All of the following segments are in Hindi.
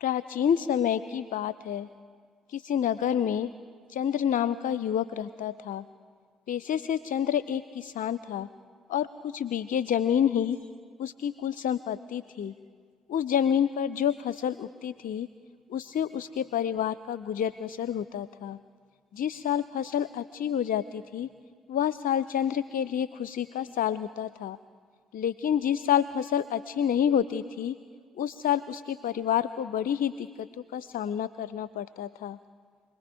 प्राचीन समय की बात है। किसी नगर में चंद्र नाम का युवक रहता था। पेशे से चंद्र एक किसान था और कुछ बीघे जमीन ही उसकी कुल संपत्ति थी। उस जमीन पर जो फसल उगती थी उससे उसके परिवार का गुजर बसर होता था। जिस साल फसल अच्छी हो जाती थी वह साल चंद्र के लिए खुशी का साल होता था। लेकिन जिस साल फसल अच्छी नहीं होती थी उस साल उसके परिवार को बड़ी ही दिक्कतों का सामना करना पड़ता था।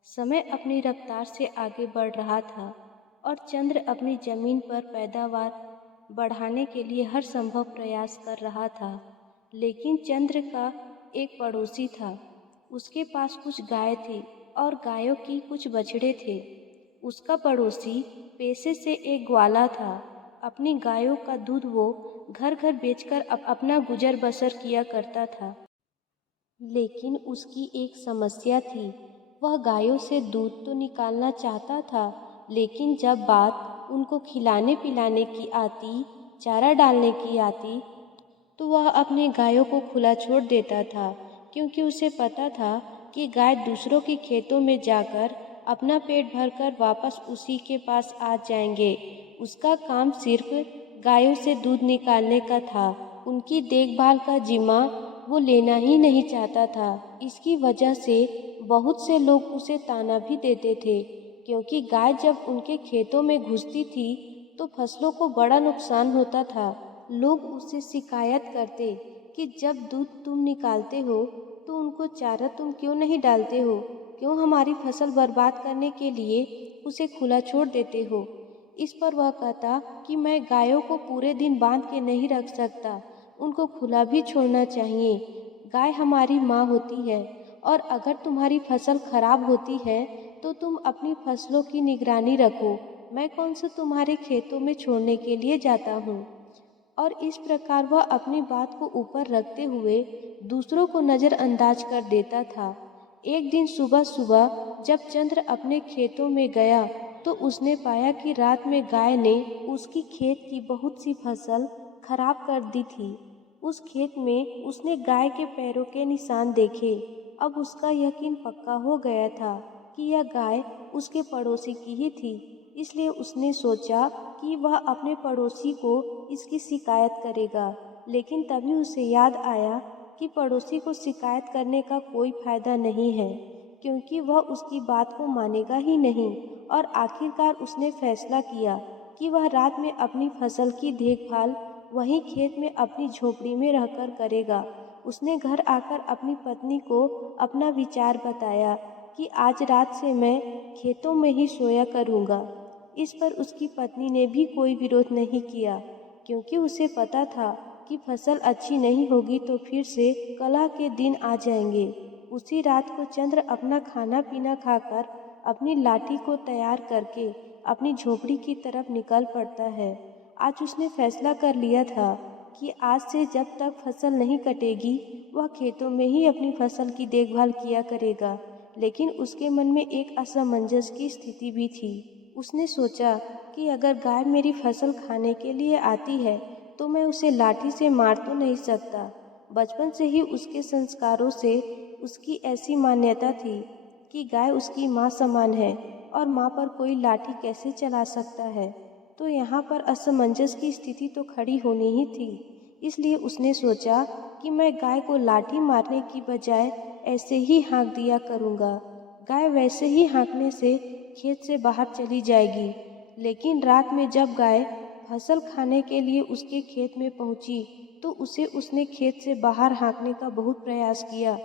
समय अपनी रफ्तार से आगे बढ़ रहा था और चंद्र अपनी जमीन पर पैदावार बढ़ाने के लिए हर संभव प्रयास कर रहा था। लेकिन चंद्र का एक पड़ोसी था। उसके पास कुछ गाय थी और गायों की कुछ बछड़े थे। उसका पड़ोसी पेशे से एक ग्वाला था। अपनी गायों का दूध वो घर घर बेचकर अपना गुजर बसर किया करता था। लेकिन उसकी एक समस्या थी। वह गायों से दूध तो निकालना चाहता था, लेकिन जब बात उनको खिलाने पिलाने की आती, चारा डालने की आती, तो वह अपने गायों को खुला छोड़ देता था, क्योंकि उसे पता था कि गाय दूसरों के खेतों में जाकर अपना पेट भरकर वापस उसी के पास आ जाएंगे। उसका काम सिर्फ गायों से दूध निकालने का था। उनकी देखभाल का जिम्मा वो लेना ही नहीं चाहता था। इसकी वजह से बहुत से लोग उसे ताना भी देते थे, क्योंकि गाय जब उनके खेतों में घुसती थी तो फसलों को बड़ा नुकसान होता था। लोग उससे शिकायत करते कि जब दूध तुम निकालते हो तो उनको चारा तुम क्यों नहीं डालते हो, क्यों हमारी फसल बर्बाद करने के लिए उसे खुला छोड़ देते हो। इस पर वह कहता कि मैं गायों को पूरे दिन बांध के नहीं रख सकता, उनको खुला भी छोड़ना चाहिए। गाय हमारी माँ होती है और अगर तुम्हारी फसल खराब होती है तो तुम अपनी फसलों की निगरानी रखो। मैं कौन सा तुम्हारे खेतों में छोड़ने के लिए जाता हूँ। और इस प्रकार वह अपनी बात को ऊपर रखते हुए दूसरों को नज़रअंदाज कर देता था। एक दिन सुबह सुबह जब चंद्र अपने खेतों में गया तो उसने पाया कि रात में गाय ने उसकी खेत की बहुत सी फसल खराब कर दी थी। उस खेत में उसने गाय के पैरों के निशान देखे। अब उसका यकीन पक्का हो गया था कि यह गाय उसके पड़ोसी की ही थी। इसलिए उसने सोचा कि वह अपने पड़ोसी को इसकी शिकायत करेगा। लेकिन तभी उसे याद आया कि पड़ोसी को शिकायत करने का कोई फायदा नहीं है, क्योंकि वह उसकी बात को मानेगा ही नहीं। और आखिरकार उसने फैसला किया कि वह रात में अपनी फसल की देखभाल वहीं खेत में अपनी झोपड़ी में रहकर करेगा। उसने घर आकर अपनी पत्नी को अपना विचार बताया कि आज रात से मैं खेतों में ही सोया करूँगा। इस पर उसकी पत्नी ने भी कोई विरोध नहीं किया, क्योंकि उसे पता था कि फसल अच्छी नहीं होगी तो फिर से कलह के दिन आ जाएंगे। उसी रात को चंद्र अपना खाना पीना खाकर अपनी लाठी को तैयार करके अपनी झोपड़ी की तरफ निकल पड़ता है। आज उसने फैसला कर लिया था कि आज से जब तक फसल नहीं कटेगी वह खेतों में ही अपनी फसल की देखभाल किया करेगा। लेकिन उसके मन में एक असमंजस की स्थिति भी थी। उसने सोचा कि अगर गाय मेरी फसल खाने के लिए आती है तो मैं उसे लाठी से मार तो नहीं सकता। बचपन से ही उसके संस्कारों से उसकी ऐसी मान्यता थी कि गाय उसकी माँ समान है और माँ पर कोई लाठी कैसे चला सकता है। तो यहाँ पर असमंजस की स्थिति तो खड़ी होनी ही थी। इसलिए उसने सोचा कि मैं गाय को लाठी मारने की बजाय ऐसे ही हाँक दिया करूँगा। गाय वैसे ही हाँकने से खेत से बाहर चली जाएगी। लेकिन रात में जब गाय फसल खाने के लिए उसके खेत में पहुंची तो उसने खेत से बाहर हाँकने का बहुत प्रयास किया।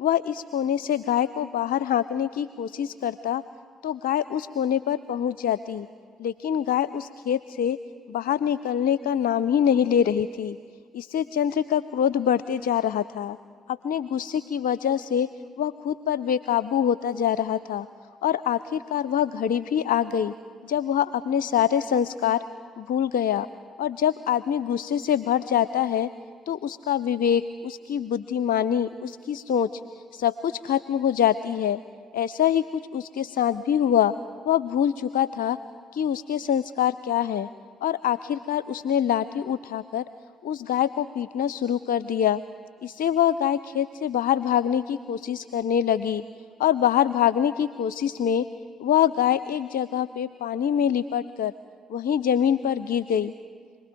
वह इस कोने से गाय को बाहर हाँकने की कोशिश करता तो गाय उस कोने पर पहुंच जाती, लेकिन गाय उस खेत से बाहर निकलने का नाम ही नहीं ले रही थी। इससे चंद्र का क्रोध बढ़ते जा रहा था। अपने गुस्से की वजह से वह खुद पर बेकाबू होता जा रहा था और आखिरकार वह घड़ी भी आ गई जब वह अपने सारे संस्कार भूल गया। और जब आदमी गुस्से से भर जाता है तो उसका विवेक, उसकी बुद्धिमानी, उसकी सोच सब कुछ खत्म हो जाती है। ऐसा ही कुछ उसके साथ भी हुआ। वह भूल चुका था कि उसके संस्कार क्या है और आखिरकार उसने लाठी उठाकर उस गाय को पीटना शुरू कर दिया। इससे वह गाय खेत से बाहर भागने की कोशिश करने लगी और बाहर भागने की कोशिश में वह गाय एक जगह पे पानी में लिपट कर वहीं जमीन पर गिर गई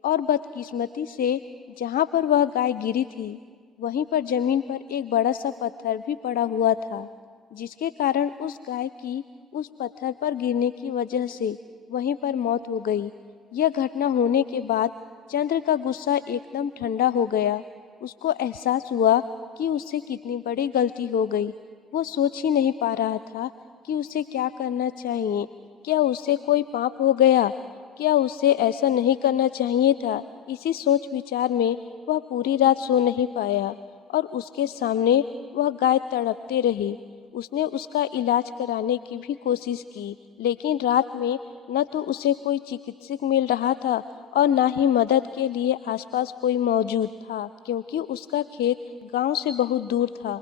और बदकिस्मती से जहाँ पर वह गाय गिरी थी वहीं पर जमीन पर एक बड़ा सा पत्थर भी पड़ा हुआ था, जिसके कारण उस गाय की उस पत्थर पर गिरने की वजह से वहीं पर मौत हो गई। यह घटना होने के बाद चंद्र का गुस्सा एकदम ठंडा हो गया। उसको एहसास हुआ कि उससे कितनी बड़ी गलती हो गई। वो सोच ही नहीं पा रहा था कि उसे क्या करना चाहिए। क्या उससे कोई पाप हो गया? क्या उसे ऐसा नहीं करना चाहिए था? इसी सोच विचार में वह पूरी रात सो नहीं पाया और उसके सामने वह गाय तड़पते रही। उसने उसका इलाज कराने की भी कोशिश की, लेकिन रात में न तो उसे कोई चिकित्सक मिल रहा था और न ही मदद के लिए आसपास कोई मौजूद था, क्योंकि उसका खेत गांव से बहुत दूर था।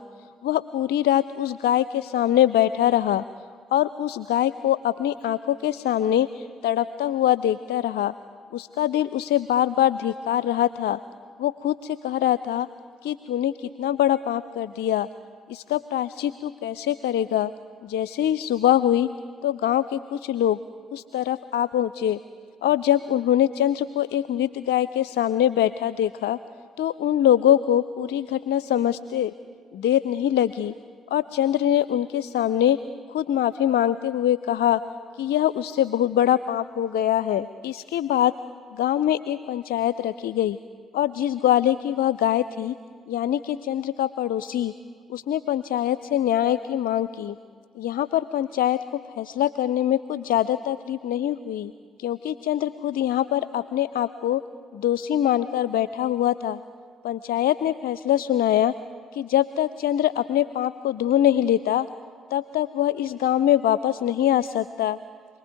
वह पूरी रात उस गाय के सामने बैठा रहा और उस गाय को अपनी आंखों के सामने तड़पता हुआ देखता रहा। उसका दिल उसे बार बार धिक्कार रहा था। वो खुद से कह रहा था कि तूने कितना बड़ा पाप कर दिया, इसका प्रायश्चित तू कैसे करेगा। जैसे ही सुबह हुई तो गांव के कुछ लोग उस तरफ आ पहुँचे और जब उन्होंने चंद्र को एक मृत गाय के सामने बैठा देखा तो उन लोगों को पूरी घटना समझते देर नहीं लगी और चंद्र ने उनके सामने खुद माफ़ी मांगते हुए कहा कि यह उससे बहुत बड़ा पाप हो गया है। इसके बाद गांव में एक पंचायत रखी गई और जिस ग्वाले की वह गाय थी, यानी कि चंद्र का पड़ोसी, उसने पंचायत से न्याय की मांग की। यहाँ पर पंचायत को फैसला करने में कुछ ज़्यादा तकलीफ नहीं हुई, क्योंकि चंद्र खुद यहाँ पर अपने आप को दोषी मानकर बैठा हुआ था। पंचायत ने फैसला सुनाया कि जब तक चंद्र अपने पाप को धो नहीं लेता तब तक वह इस गांव में वापस नहीं आ सकता।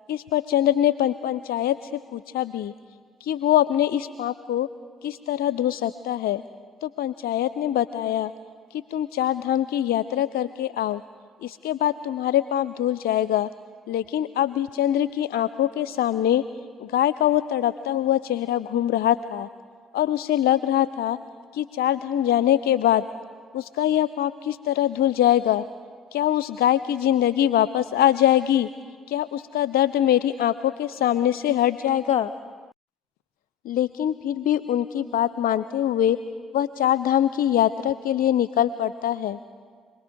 इस पर चंद्र ने पंचायत से पूछा भी कि वो अपने इस पाप को किस तरह धो सकता है। तो पंचायत ने बताया कि तुम 4 धाम की यात्रा करके आओ, इसके बाद तुम्हारे पाप धुल जाएगा। लेकिन अब भी चंद्र की आंखों के सामने गाय का वो तड़पता हुआ चेहरा घूम रहा था और उसे लग रहा था कि 4 धाम जाने के बाद उसका यह पाप किस तरह धुल जाएगा। क्या उस गाय की जिंदगी वापस आ जाएगी? क्या उसका दर्द मेरी आंखों के सामने से हट जाएगा? लेकिन फिर भी उनकी बात मानते हुए वह 4 धाम की यात्रा के लिए निकल पड़ता है।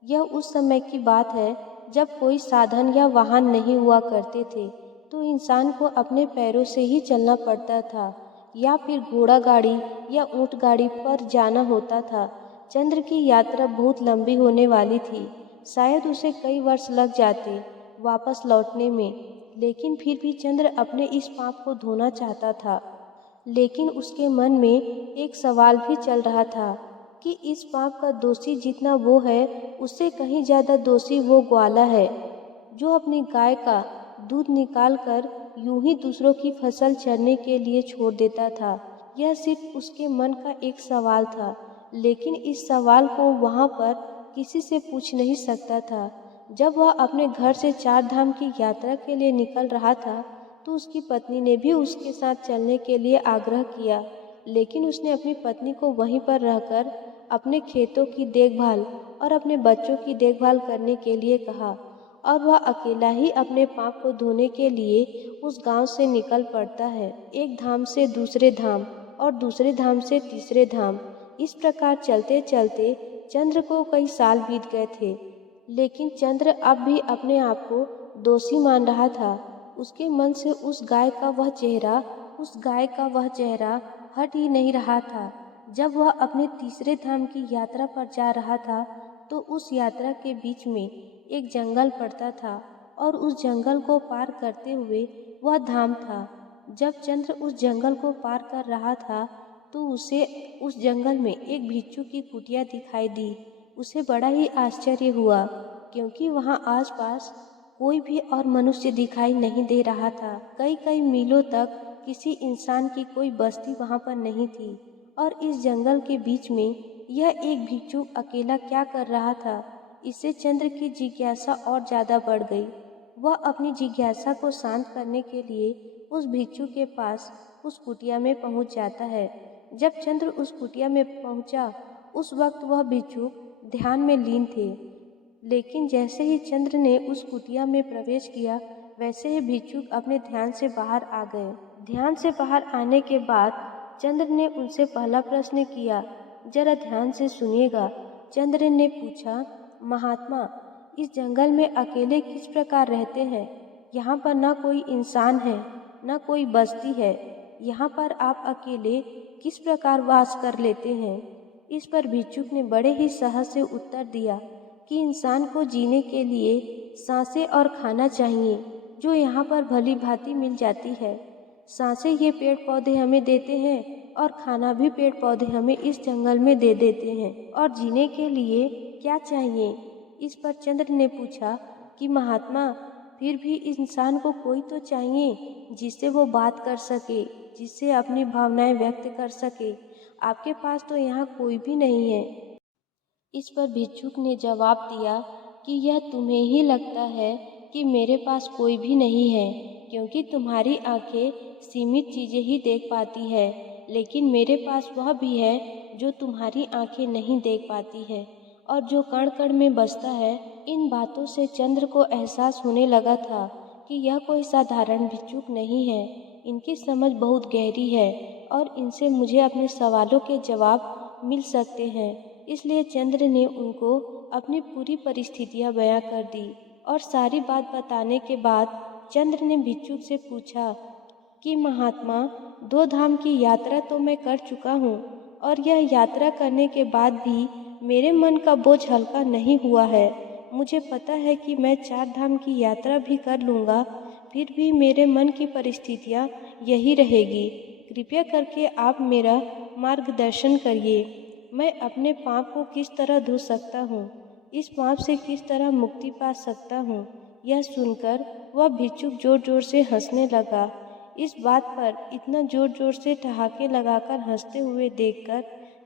यह उस समय की बात है जब कोई साधन या वाहन नहीं हुआ करते थे, तो इंसान को अपने पैरों से ही चलना पड़ता था या फिर घोड़ा गाड़ी या ऊंट गाड़ी पर जाना होता था। चंद्र की यात्रा बहुत लंबी होने वाली थी। शायद उसे कई वर्ष लग जाते वापस लौटने में, लेकिन फिर भी चंद्र अपने इस पाप को धोना चाहता था। लेकिन उसके मन में एक सवाल भी चल रहा था कि इस पाप का दोषी जितना वो है, उससे कहीं ज़्यादा दोषी वो ग्वाला है, जो अपनी गाय का दूध निकाल कर यूं ही दूसरों की फसल चरने के लिए छोड़ देता था। यह सिर्फ उसके मन का एक सवाल था, लेकिन इस सवाल को वहाँ पर किसी से पूछ नहीं सकता था। जब वह अपने घर से 4 धाम की यात्रा के लिए निकल रहा था तो उसकी पत्नी ने भी उसके साथ चलने के लिए आग्रह किया, लेकिन उसने अपनी पत्नी को वहीं पर रहकर अपने खेतों की देखभाल और अपने बच्चों की देखभाल करने के लिए कहा और वह अकेला ही अपने पाप को धोने के लिए उस गांव से निकल पड़ता है। एक धाम से दूसरे धाम और दूसरे धाम से तीसरे धाम, इस प्रकार चलते चलते चंद्र को कई साल बीत गए थे, लेकिन चंद्र अब भी अपने आप को दोषी मान रहा था। उसके मन से उस गाय का वह चेहरा हट ही नहीं रहा था। जब वह अपने तीसरे धाम की यात्रा पर जा रहा था तो उस यात्रा के बीच में एक जंगल पड़ता था और उस जंगल को पार करते हुए वह धाम था। जब चंद्र उस जंगल को पार कर रहा था तो उसे उस जंगल में एक भिक्षु की कुटिया दिखाई दी। उसे बड़ा ही आश्चर्य हुआ, क्योंकि वहाँ आसपास कोई भी और मनुष्य दिखाई नहीं दे रहा था। कई कई मीलों तक किसी इंसान की कोई बस्ती वहाँ पर नहीं थी और इस जंगल के बीच में यह एक भिक्षुक अकेला क्या कर रहा था, इससे चंद्र की जिज्ञासा और ज़्यादा बढ़ गई। वह अपनी जिज्ञासा को शांत करने के लिए उस भिक्षु के पास उस कुटिया में पहुँच जाता है। जब चंद्र उस कुटिया में पहुँचा, उस वक्त वह भिक्षुक ध्यान में लीन थे, लेकिन जैसे ही चंद्र ने उस कुटिया में प्रवेश किया वैसे ही भिक्षुक अपने ध्यान से बाहर आ गए। ध्यान से बाहर आने के बाद चंद्र ने उनसे पहला प्रश्न किया, जरा ध्यान से सुनिएगा। चंद्र ने पूछा, महात्मा, इस जंगल में अकेले किस प्रकार रहते हैं? यहाँ पर ना कोई इंसान है, ना कोई बस्ती है। यहाँ पर आप अकेले किस प्रकार वास कर लेते हैं? इस पर भिक्षुक ने बड़े ही सहज से उत्तर दिया कि इंसान को जीने के लिए सांसें और खाना चाहिए, जो यहाँ पर भली भांति मिल जाती है। सांसें ये पेड़ पौधे हमें देते हैं और खाना भी पेड़ पौधे हमें इस जंगल में दे देते हैं। और जीने के लिए क्या चाहिए? इस पर चंद्र ने पूछा कि महात्मा, फिर भी इंसान को कोई तो चाहिए जिससे वो बात कर सके, जिससे अपनी भावनाएं व्यक्त कर सके। आपके पास तो यहाँ कोई भी नहीं है। इस पर भिक्षुक ने जवाब दिया कि यह तुम्हें ही लगता है कि मेरे पास कोई भी नहीं है, क्योंकि तुम्हारी आंखें सीमित चीज़ें ही देख पाती है, लेकिन मेरे पास वह भी है जो तुम्हारी आंखें नहीं देख पाती है और जो कण कण में बसता है। इन बातों से चंद्र को एहसास होने लगा था कि यह कोई साधारण भिक्षुक नहीं है, इनकी समझ बहुत गहरी है और इनसे मुझे अपने सवालों के जवाब मिल सकते हैं। इसलिए चंद्र ने उनको अपनी पूरी परिस्थितियां बयां कर दी और सारी बात बताने के बाद चंद्र ने भिक्षुक से पूछा कि महात्मा, 2 धाम की यात्रा तो मैं कर चुका हूँ और यह यात्रा करने के बाद भी मेरे मन का बोझ हल्का नहीं हुआ है। मुझे पता है कि मैं 4 धाम की यात्रा भी कर लूँगा, फिर भी मेरे मन की परिस्थितियाँ यही रहेगी। कृपया करके आप मेरा मार्गदर्शन करिए। मैं अपने पाप को किस तरह धो सकता हूँ, इस पाप से किस तरह मुक्ति पा सकता हूँ? यह सुनकर वह भिक्षुक जोर जोर से हंसने लगा। इस बात पर इतना जोर जोर से ठहाके लगाकर हंसते हुए देखकर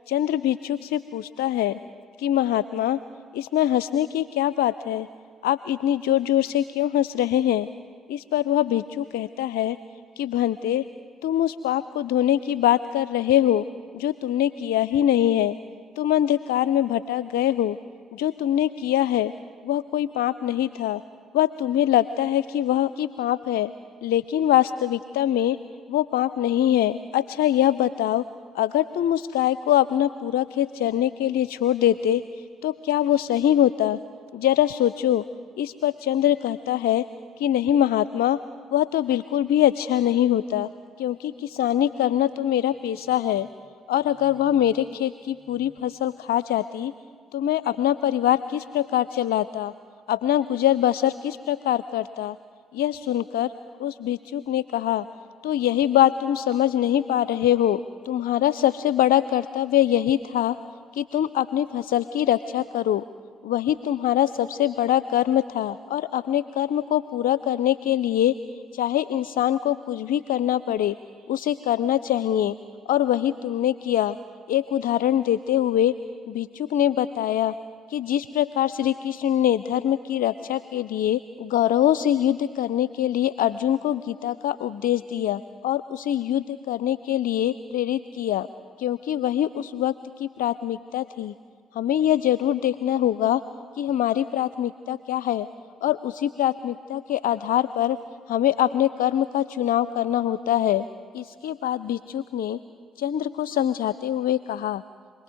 चंद्र भिक्षुक से पूछता है कि महात्मा, इसमें हंसने की क्या बात है? आप इतनी जोर जोर से क्यों हंस रहे हैं? इस पर वह भिक्षुक कहता है कि भंते, तुम उस पाप को धोने की बात कर रहे हो जो तुमने किया ही नहीं है। तुम अंधकार में भटक गए हो। जो तुमने किया है वह कोई पाप नहीं था, वह तुम्हें लगता है कि वह की पाप है, लेकिन वास्तविकता में वो पाप नहीं है। अच्छा यह बताओ, अगर तुम उस गाय को अपना पूरा खेत चरने के लिए छोड़ देते तो क्या वो सही होता? जरा सोचो। इस पर चंद्र कहता है कि नहीं महात्मा, वह तो बिल्कुल भी अच्छा नहीं होता, क्योंकि किसानी करना तो मेरा पेशा है और अगर वह मेरे खेत की पूरी फसल खा जाती तो मैं अपना परिवार किस प्रकार चलाता, अपना गुजर बसर किस प्रकार करता? यह सुनकर उस भिक्षुक ने कहा, तो यही बात तुम समझ नहीं पा रहे हो। तुम्हारा सबसे बड़ा कर्तव्य यही था कि तुम अपनी फसल की रक्षा करो, वही तुम्हारा सबसे बड़ा कर्म था और अपने कर्म को पूरा करने के लिए चाहे इंसान को कुछ भी करना पड़े उसे करना चाहिए, और वही तुमने किया। एक उदाहरण देते हुए भिक्षुक ने बताया कि जिस प्रकार श्री कृष्ण ने धर्म की रक्षा के लिए गौरवों से युद्ध करने के लिए अर्जुन को गीता का उपदेश दिया और उसे युद्ध करने के लिए प्रेरित किया, क्योंकि वही उस वक्त की प्राथमिकता थी। हमें यह जरूर देखना होगा कि हमारी प्राथमिकता क्या है और उसी प्राथमिकता के आधार पर हमें अपने कर्म का चुनाव करना होता है। इसके बाद भिक्षुक ने चंद्र को समझाते हुए कहा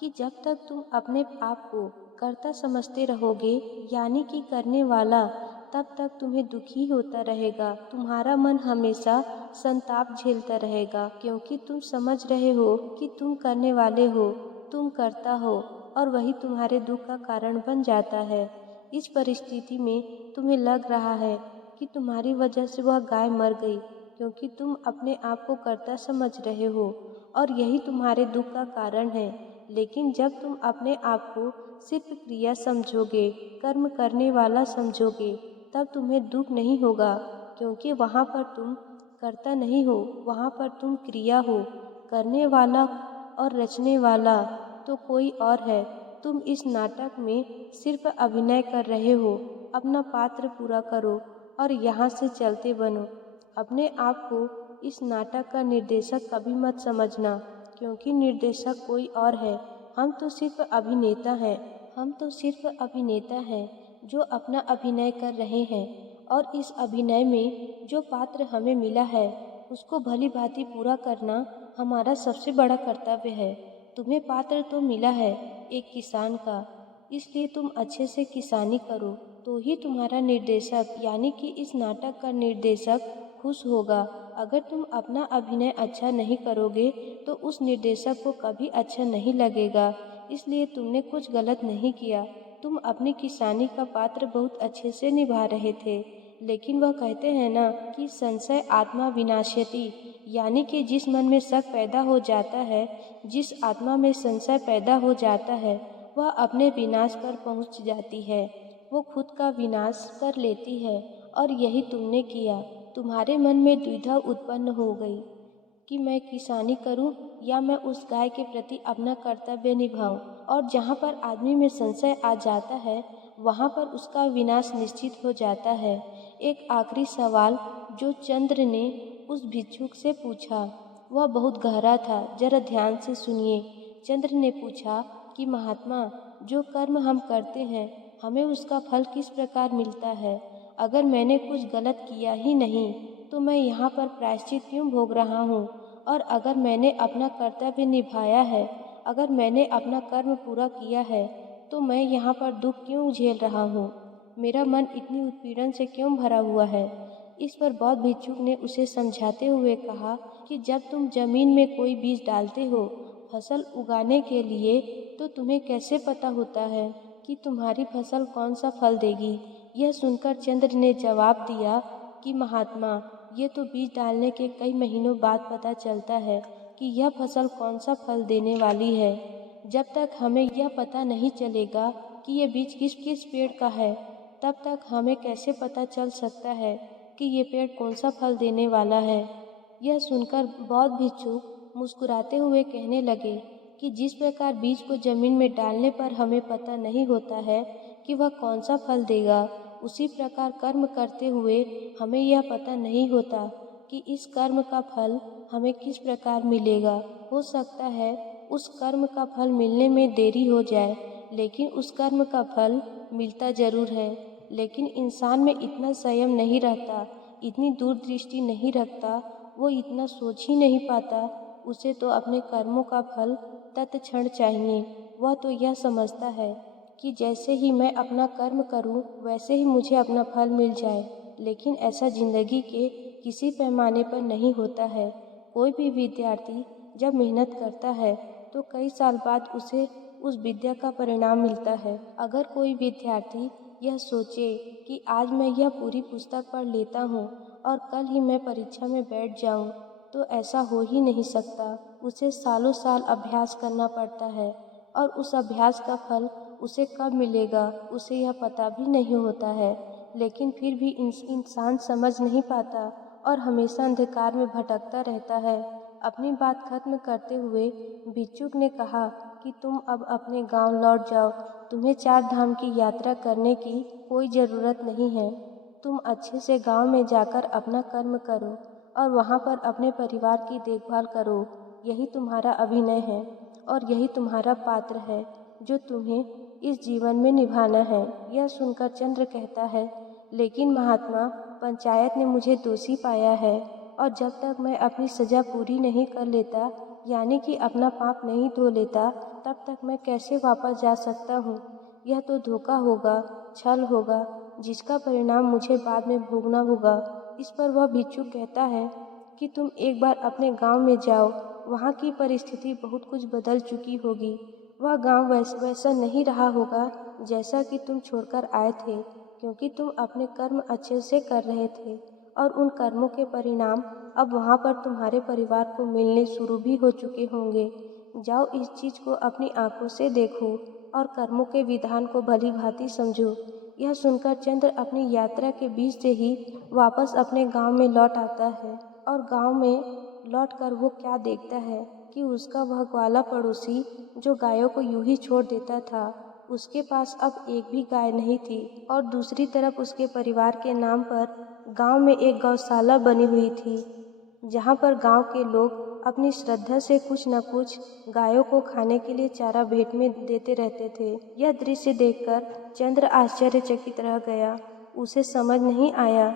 कि जब तक तुम अपने आप को कर्ता समझते रहोगे, यानी कि करने वाला, तब तक तुम्हें दुखी होता रहेगा। तुम्हारा मन हमेशा संताप झेलता रहेगा, क्योंकि तुम समझ रहे हो कि तुम करने वाले हो, तुम करता हो, और वही तुम्हारे दुख का कारण बन जाता है। इस परिस्थिति में तुम्हें लग रहा है कि तुम्हारी वजह से वह गाय मर गई, क्योंकि तुम अपने आप को कर्ता समझ रहे हो और यही तुम्हारे दुख का कारण है। लेकिन जब तुम अपने आप को सिर्फ क्रिया समझोगे, कर्म करने वाला समझोगे, तब तुम्हें दुख नहीं होगा, क्योंकि वहाँ पर तुम कर्ता नहीं हो, वहाँ पर तुम क्रिया हो। करने वाला और रचने वाला तो कोई और है। तुम इस नाटक में सिर्फ अभिनय कर रहे हो। अपना पात्र पूरा करो और यहाँ से चलते बनो। अपने आप को इस नाटक का निर्देशक कभी मत समझना, क्योंकि निर्देशक कोई और है। हम तो सिर्फ अभिनेता हैं। हम तो सिर्फ अभिनेता हैं जो अपना अभिनय कर रहे हैं, और इस अभिनय में जो पात्र हमें मिला है उसको भली भांति पूरा करना हमारा सबसे बड़ा कर्तव्य है। तुम्हें पात्र तो मिला है एक किसान का, इसलिए तुम अच्छे से किसानी करो, तो ही तुम्हारा निर्देशक यानी कि इस नाटक का निर्देशक खुश होगा। अगर तुम अपना अभिनय अच्छा नहीं करोगे तो उस निर्देशक को कभी अच्छा नहीं लगेगा। इसलिए तुमने कुछ गलत नहीं किया। तुम अपनी किसानी का पात्र बहुत अच्छे से निभा रहे थे, लेकिन वह कहते हैं ना कि संशय आत्मा विनाश्यति, यानी कि जिस मन में शक पैदा हो जाता है, जिस आत्मा में संशय पैदा हो जाता है, वह अपने विनाश पर पहुंच जाती है। वो खुद का विनाश कर लेती है, और यही तुमने किया। तुम्हारे मन में द्विधा उत्पन्न हो गई कि मैं किसानी करूं या मैं उस गाय के प्रति अपना कर्तव्य निभाऊं, और जहां पर आदमी में संशय आ जाता है वहां पर उसका विनाश निश्चित हो जाता है। एक आखिरी सवाल जो चंद्र ने उस भिक्षुक से पूछा वह बहुत गहरा था, जरा ध्यान से सुनिए। चंद्र ने पूछा कि महात्मा, जो कर्म हम करते हैं हमें उसका फल किस प्रकार मिलता है? अगर मैंने कुछ गलत किया ही नहीं तो मैं यहाँ पर प्रायश्चित क्यों भोग रहा हूँ? और अगर मैंने अपना कर्तव्य निभाया है, अगर मैंने अपना कर्म पूरा किया है, तो मैं यहाँ पर दुख क्यों झेल रहा हूँ? मेरा मन इतनी उत्पीड़न से क्यों भरा हुआ है? इस पर बौद्ध भिक्षुक ने उसे समझाते हुए कहा कि जब तुम जमीन में कोई बीज डालते हो फसल उगाने के लिए, तो तुम्हें कैसे पता होता है कि तुम्हारी फसल कौन सा फल देगी? यह सुनकर चंद्र ने जवाब दिया कि महात्मा, ये तो बीज डालने के कई महीनों बाद पता चलता है कि यह फसल कौन सा फल देने वाली है। जब तक हमें यह पता नहीं चलेगा कि ये बीज किस किस पेड़ का है, तब तक हमें कैसे पता चल सकता है कि ये पेड़ कौन सा फल देने वाला है? यह सुनकर बौद्ध भिक्षुक मुस्कुराते हुए कहने लगे कि जिस प्रकार बीज को जमीन में डालने पर हमें पता नहीं होता है कि वह कौन सा फल देगा, उसी प्रकार कर्म करते हुए हमें यह पता नहीं होता कि इस कर्म का फल हमें किस प्रकार मिलेगा। हो सकता है उस कर्म का फल मिलने में देरी हो जाए, लेकिन उस कर्म का फल मिलता जरूर है। लेकिन इंसान में इतना संयम नहीं रहता, इतनी दूरदृष्टि नहीं रखता, वो इतना सोच ही नहीं पाता। उसे तो अपने कर्मों का फल तत्क्षण चाहिए। वह तो यह समझता है कि जैसे ही मैं अपना कर्म करूं, वैसे ही मुझे अपना फल मिल जाए। लेकिन ऐसा जिंदगी के किसी पैमाने पर नहीं होता है। कोई भी विद्यार्थी जब मेहनत करता है तो कई साल बाद उसे उस विद्या का परिणाम मिलता है। अगर कोई विद्यार्थी यह सोचे कि आज मैं यह पूरी पुस्तक पढ़ लेता हूँ और कल ही मैं परीक्षा में बैठ जाऊँ, तो ऐसा हो ही नहीं सकता। उसे सालों साल अभ्यास करना पड़ता है, और उस अभ्यास का फल उसे कब मिलेगा उसे यह पता भी नहीं होता है। लेकिन फिर भी इंसान समझ नहीं पाता और हमेशा अंधकार में भटकता रहता है। अपनी बात खत्म करते हुए भिक्षुक ने कहा कि तुम अब अपने गांव लौट जाओ। तुम्हें 4 धाम की यात्रा करने की कोई ज़रूरत नहीं है। तुम अच्छे से गांव में जाकर अपना कर्म करो और वहां पर अपने परिवार की देखभाल करो। यही तुम्हारा अभिनय है और यही तुम्हारा पात्र है जो तुम्हें इस जीवन में निभाना है। यह सुनकर चंद्र कहता है, लेकिन महात्मा, पंचायत ने मुझे दोषी पाया है, और जब तक मैं अपनी सजा पूरी नहीं कर लेता, यानी कि अपना पाप नहीं धो लेता, तब तक मैं कैसे वापस जा सकता हूँ? यह तो धोखा होगा, छल होगा, जिसका परिणाम मुझे बाद में भोगना होगा। इस पर वह भिक्षुक कहता है कि तुम एक बार अपने गांव में जाओ, वहाँ की परिस्थिति बहुत कुछ बदल चुकी होगी। वह गांव वैसा नहीं रहा होगा जैसा कि तुम छोड़कर आए थे, क्योंकि तुम अपने कर्म अच्छे से कर रहे थे, और उन कर्मों के परिणाम अब वहाँ पर तुम्हारे परिवार को मिलने शुरू भी हो चुके होंगे। जाओ, इस चीज़ को अपनी आंखों से देखो और कर्मों के विधान को भली भांति समझो। यह सुनकर चंद्र अपनी यात्रा के बीच से ही वापस अपने गांव में लौट आता है, और गांव में लौटकर वो क्या देखता है कि उसका वह ग्वाला पड़ोसी जो गायों को यूं ही छोड़ देता था, उसके पास अब एक भी गाय नहीं थी, और दूसरी तरफ उसके परिवार के नाम पर गांव में एक गौशाला बनी हुई थी, जहां पर गांव के लोग अपनी श्रद्धा से कुछ न कुछ गायों को खाने के लिए चारा भेंट में देते रहते थे। यह दृश्य देखकर चंद्र आश्चर्यचकित रह गया। उसे समझ नहीं आया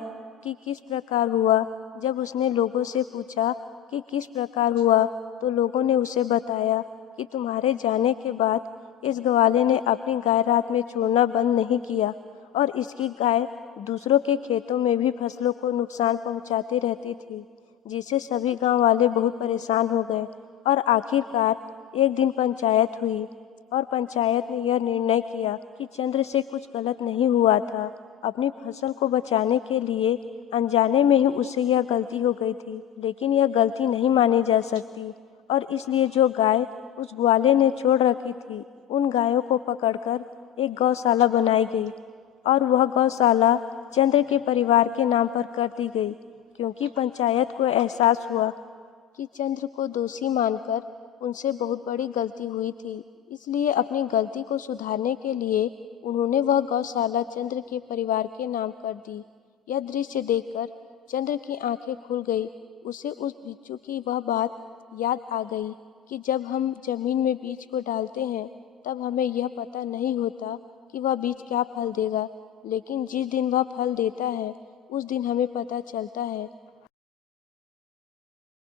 कि किस प्रकार हुआ। जब उसने लोगों से पूछा कि किस प्रकार हुआ, तो लोगों ने उसे बताया कि तुम्हारे जाने के बाद इस ग्वाले ने अपनी गाय रात में छोड़ना बंद नहीं किया और इसकी गाय दूसरों के खेतों में भी फसलों को नुकसान पहुंचाती रहती थी, जिससे सभी गांव वाले बहुत परेशान हो गए। और आखिरकार एक दिन पंचायत हुई और पंचायत ने यह निर्णय किया कि चंद्र से कुछ गलत नहीं हुआ था। अपनी फसल को बचाने के लिए अनजाने में ही उससे यह गलती हो गई थी, लेकिन यह गलती नहीं मानी जा सकती और इसलिए जो गाय उस ग्वाले ने छोड़ रखी थी, उन गायों को पकड़कर एक गौशाला बनाई गई और वह गौशाला चंद्र के परिवार के नाम पर कर दी गई, क्योंकि पंचायत को एहसास हुआ कि चंद्र को दोषी मानकर उनसे बहुत बड़ी गलती हुई थी। इसलिए अपनी गलती को सुधारने के लिए उन्होंने वह गौशाला चंद्र के परिवार के नाम कर दी। यह दृश्य देखकर चंद्र की आंखें खुल गई। उसे उस बिच्छू की वह बात याद आ गई कि जब हम जमीन में बीज को डालते हैं तब हमें यह पता नहीं होता कि वह बीज क्या फल देगा, लेकिन जिस दिन वह फल देता है उस दिन हमें पता चलता है